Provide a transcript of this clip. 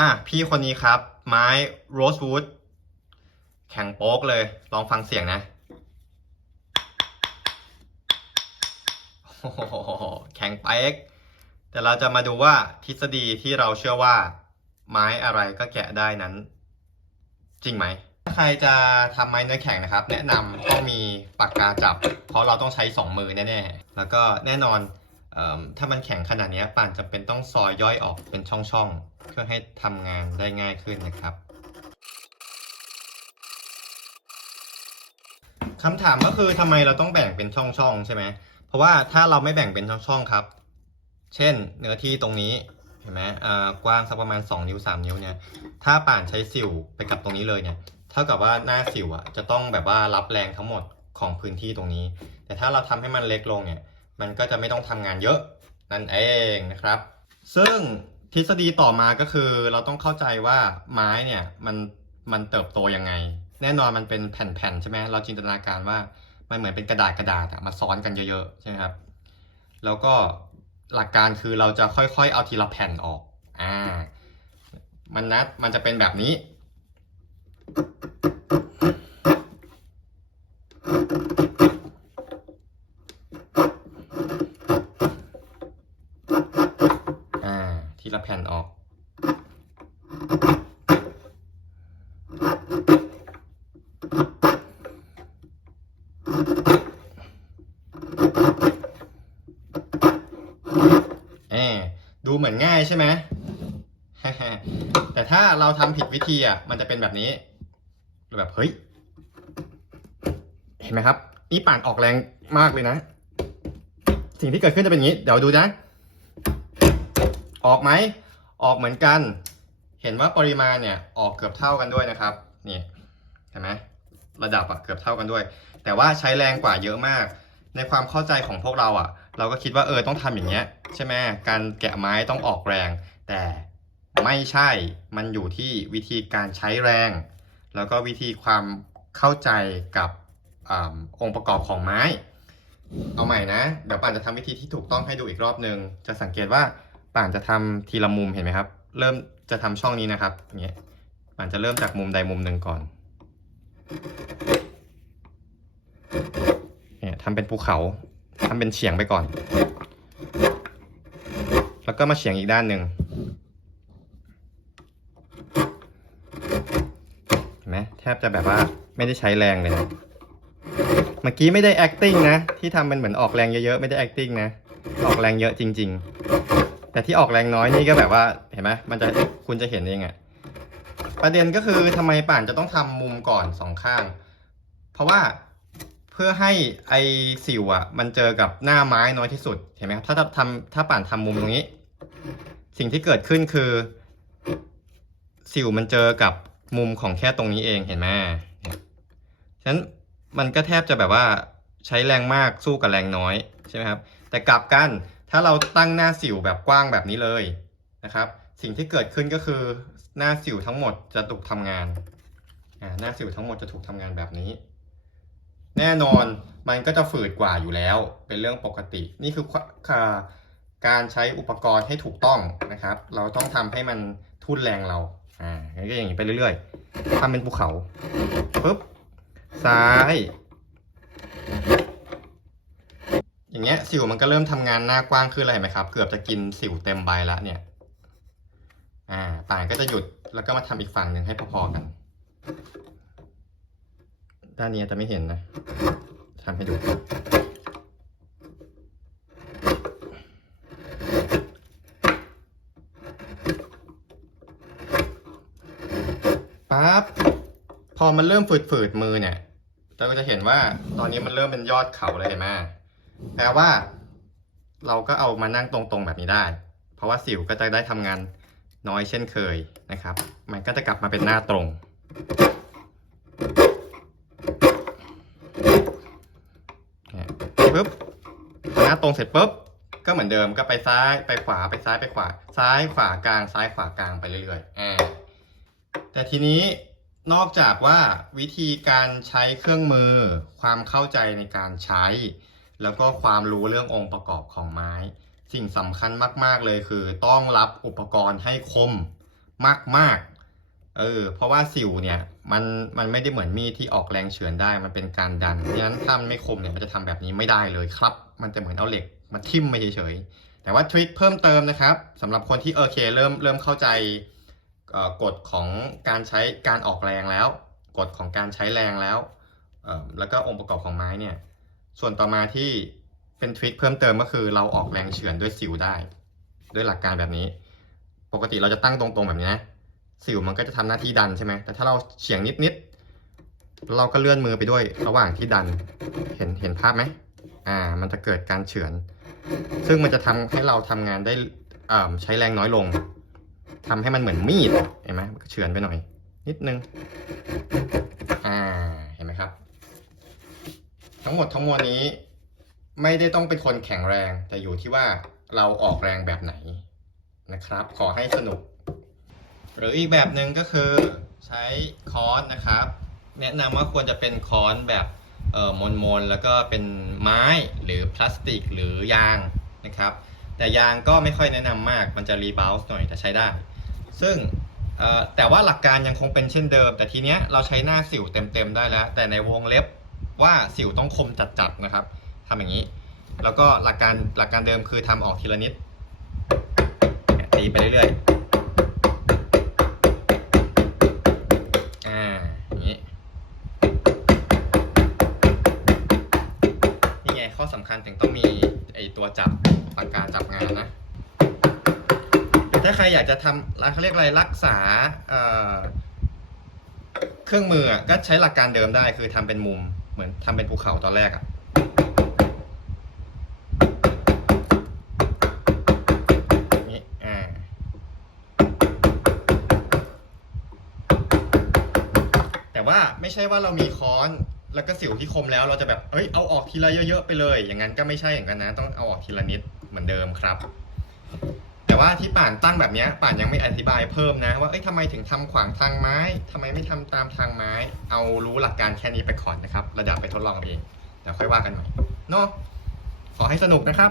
อะพี่คนนี้ครับ ไม้โรสวูดแข็งโป๊กเลย ลองฟังเสียงนะโอ้แข็งเป๊กแต่เราจะมาดูว่าทฤษฎีที่เราเชื่อว่า ไม้อะไรก็แกะได้นั้น จริงไหม ถ้าใครจะทำไม้เนื้อแข็งนะครับ แนะนำต้องมีปากกาจับ เพราะเราต้องใช้สองมือแน่ๆ แล้วก็แน่นอน ถ้ามันแข็งขนาดนี้ป่านจะเป็นต้องซอยย่อยออกเป็นช่องๆ เพื่อให้ทำงานได้ง่ายขึ้นนะครับคำถามก็คือทำไมเราต้องแบ่งเป็นช่องๆใช่ไหมเพราะว่าถ้าเราไม่แบ่งเป็นช่องๆครับ เช่นเนื้อที่ตรงนี้เห็นไหมอ่ากว้างสักประมาณ 2 นิ้ว 3 นิ้วเนี่ย ถ้าป่านใช้สิวไปกับตรงนี้เลยเนี่ย เท่ากับว่าหน้าสิวอะจะต้องแบบว่ารับแรงทั้งหมดของพื้นที่ตรงนี้ แต่ถ้าเราทำให้มันเล็กลงเนี่ย มันก็จะไม่ต้องทำงานเยอะนั่นเองนะครับ ซึ่งทฤษฎีต่อมาก็คือเราต้องเข้าใจว่าไม้เนี่ยมันมันเติบโตยังไง แน่นอนมันเป็นแผ่นๆใช่ไหมเราจินตนาการว่ามันเหมือนเป็นกระดาษกระดาษอะมาซ้อนกันเยอะๆใช่ไหมครับ แล้วก็หลักการคือเราจะค่อยๆเอาทีละแผ่นออกอ่ามันนะมันจะเป็นแบบนี้ อ่า ที ละแผ่นออกเอดูเหมือนง่ายใช่ไหม แต่ถ้าเราทำผิดวิธีอะ มันจะเป็นแบบนี้ แบบ เฮ้ย เห็นไหมครับ นี่ป่านออกแรงมากเลยนะ สิ่งที่เกิดขึ้นจะเป็นอย่างนี้ เดี๋ยวดูนะ ออกไหม ออกเหมือนกัน เห็นว่าปริมาณเนี่ยออกเกือบเท่ากันด้วยนะครับ นี่เห็นไหมระดับอะเกือบเท่ากันด้วย แต่ว่าใช้แรงกว่าเยอะมาก ในความเข้าใจของพวกเราอะเราก็คิดว่าเออต้องทำอย่างเงี้ย ใช่ไหมการแกะไม้ต้องออกแรง แต่ไม่ใช่ มันอยู่ที่วิธีการใช้แรง แล้วก็วิธีความเข้าใจกับอองค์ประกอบของไม้ เอาใหม่นะ เดี๋ยวป่านจะทำวิธีที่ถูกต้องให้ดูอีกรอบนึง จะสังเกตว่า ป่านจะทำทีละมุมเห็นไหมครับ เริ่มจะทำช่องนี้นะครับอย่างเงี้ยป่านจะเริ่มจากมุมใดมุมหนึ่งก่อนเนี่ยทำเป็นภูเขาทำเป็นเฉียงไปก่อน แล้วก็มาเฉียงอีกด้านหนึ่งเห็นไหมแทบจะแบบว่าไม่ได้ใช้แรงเลยนะเมื่อกี้ไม่ได้ acting นะ ที่ทำเป็นเหมือนออกแรงเยอะๆ ไม่ได้ acting นะ ออกแรงเยอะจริง ๆ แต่ที่ออกแรงน้อยนี่ก็แบบว่าเห็นไหมมันจะคุณจะเห็นเองอะประเด็นก็คือทำไมป่านจะต้องทำมุมก่อนสองข้าง เพราะว่าเพื่อให้ไอสิวอะมันเจอกับหน้าไม้น้อยที่สุดเห็นไหมครับถ้าถ้าทำถ้าป่านทำมุมตรงนี้ สิ่งที่เกิดขึ้นคือ สิวมันเจอกับมุมของแค่ตรงนี้เองเห็นไหมฉะนั้นมันก็แทบจะแบบว่าใช้แรงมากสู้กับแรงน้อยใช่ไหมครับ แต่กลับกัน ถ้าเราตั้งหน้าสิวแบบกว้างแบบนี้เลยนะครับ สิ่งที่เกิดขึ้นก็คือหน้าสิวทั้งหมดจะถูกทำงานหน้าสิวทั้งหมดจะถูกทำงานแบบนี้ แน่นอนมันก็จะฝืดกว่าอยู่แล้ว เป็นเรื่องปกติ นี่คือค่ะการใช้อุปกรณ์ให้ถูกต้องนะครับ เราต้องทำให้มันทุ่นแรงเราอ่าก็อย่างนี้ไปเรื่อยๆทำเป็นภูเขาปุ๊บซ้าย อย่างเงี้ยสิวมันก็เริ่มทำงานหน้ากว้างขึ้นเลยเห็นไหมครับ เกือบจะกินสิวเต็มใบแล้วเนี่ย อ่าป่านก็จะหยุดแล้วก็มาทำอีกฝั่งหนึ่งให้พอๆกัน ด้านนี้จะไม่เห็นนะทำให้ดูปั๊บพอมันเริ่มฝืดๆมือเนี่ย เราก็จะเห็นว่าตอนนี้มันเริ่มเป็นยอดเขาเลยเห็นไหม แปลว่า เราก็เอามานั่งตรงๆแบบนี้ได้ เพราะว่าสิวก็จะได้ทำงานน้อยเช่นเคยนะครับ มันก็จะกลับมาเป็นหน้าตรง ปุ๊บพอหน้าตรงเสร็จปุ๊บ ก็เหมือนเดิมก็ไปซ้ายไปขวาไปซ้ายไปขวา ซ้ายขวากลางซ้ายขวากลางไปเรื่อยๆอ่าแต่ทีนี้นอกจากว่าวิธีการใช้เครื่องมือความเข้าใจในการใช้ แล้วก็ความรู้เรื่ององค์ประกอบของไม้ สิ่งสำคัญมาก ๆ เลยคือ ต้องรับอุปกรณ์ให้คมมาก ๆ เออ เพราะว่าสิวเนี่ย มันมันไม่ได้เหมือนมีดที่ออกแรงเฉือนได้ มันเป็นการดันเพราะฉะนั้นถ้ามันไม่คมเนี่ยมันจะทำแบบนี้ไม่ได้เลยครับ มันจะเหมือนเอาเหล็กมาทิ่มมาเฉยๆ แต่ว่าทริคเพิ่มเติมนะครับสำหรับคนที่โอเคเริ่มเริ่มเข้าใจกฎของการใช้การออกแรงแล้ว กฎของการใช้แรงแล้วแล้วก็องค์ประกอบของไม้เนี่ย ส่วนต่อมาที่เป็นทริคเพิ่มเติมก็คือเราออกแรงเฉือนด้วยสิวได้ ด้วยหลักการแบบนี้ ปกติเราจะตั้งตรงๆแบบนี้นะสิวมันก็จะทำหน้าที่ดันใช่ไหมแต่ถ้าเราเฉียงนิดๆเราก็เลื่อนมือไปด้วยระหว่างที่ดันเห็นเห็นภาพไหมอ่า มันจะเกิดการเฉือน ซึ่งมันจะทำให้เราทำงานได้อ่าใช้แรงน้อยลงทำให้มันเหมือนมีดเห็นไหมก็เฉือนไปหน่อย นิดนึง อ่า เห็นไหมครับ ทั้งหมดทั้งมวลนี้ ไม่ได้ต้องเป็นคนแข็งแรง แต่อยู่ที่ว่าเราออกแรงแบบไหนนะครับ ขอให้สนุก หรืออีกแบบหนึ่งก็คือใช้ค้อนนะครับ แนะนำว่าควรจะเป็นค้อนแบบเอ่อมนมนแล้วก็เป็นไม้หรือพลาสติกหรือยางนะครับ แต่ยางก็ไม่ค่อยแนะนำมากมันจะรีบาวส์หน่อยแต่ใช้ได้ ซึ่งเอ่อแต่ว่าหลักการยังคงเป็นเช่นเดิม แต่ทีเนี้ยเราใช้หน้าสิวเต็มๆได้แล้ว แต่ในวงเล็บ ว่าสิวต้องคมจัดๆนะครับทำอย่างนี้ แล้วก็หลักการหลักการเดิมคือทำออกทีละนิดตีไปเรื่อยๆอ่าอย่างนี้นี่ไงข้อสำคัญถึงต้องมีไอตัวจับปากกาจับงานนะถ้าใครอยากจะทำเขาเรียกอะไรรักษาเเครื่องมือก็ใช้หลักการเดิมได้คือทำเป็นมุม มือนทำเป็นภูเขาตอนแรกอะนี่อ่าแต่ว่าไม่ใช่ว่าเรามีค้อนแล้วก็สิวที่คมแล้วเราจะแบบ เอ้ย เอาออกทีละเยอะๆไปเลย อย่างนั้นก็ไม่ใช่อย่างนั้นนะ ต้องเอาออกทีละนิดเหมือนเดิมครับ ว่าที่ป่านตั้งแบบนี้ป่านยังไม่อธิบายเพิ่มนะ ว่าเอ้ยทำไมถึงทำขวางทางไม้ทำไมไม่ทำตามทางไม้ เอารู้หลักการแค่นี้ไปก่อนนะครับ ระดับไปทดลองเอาเองเดี๋ยวค่อยว่ากันใหม่เนาะขอให้สนุกนะครับ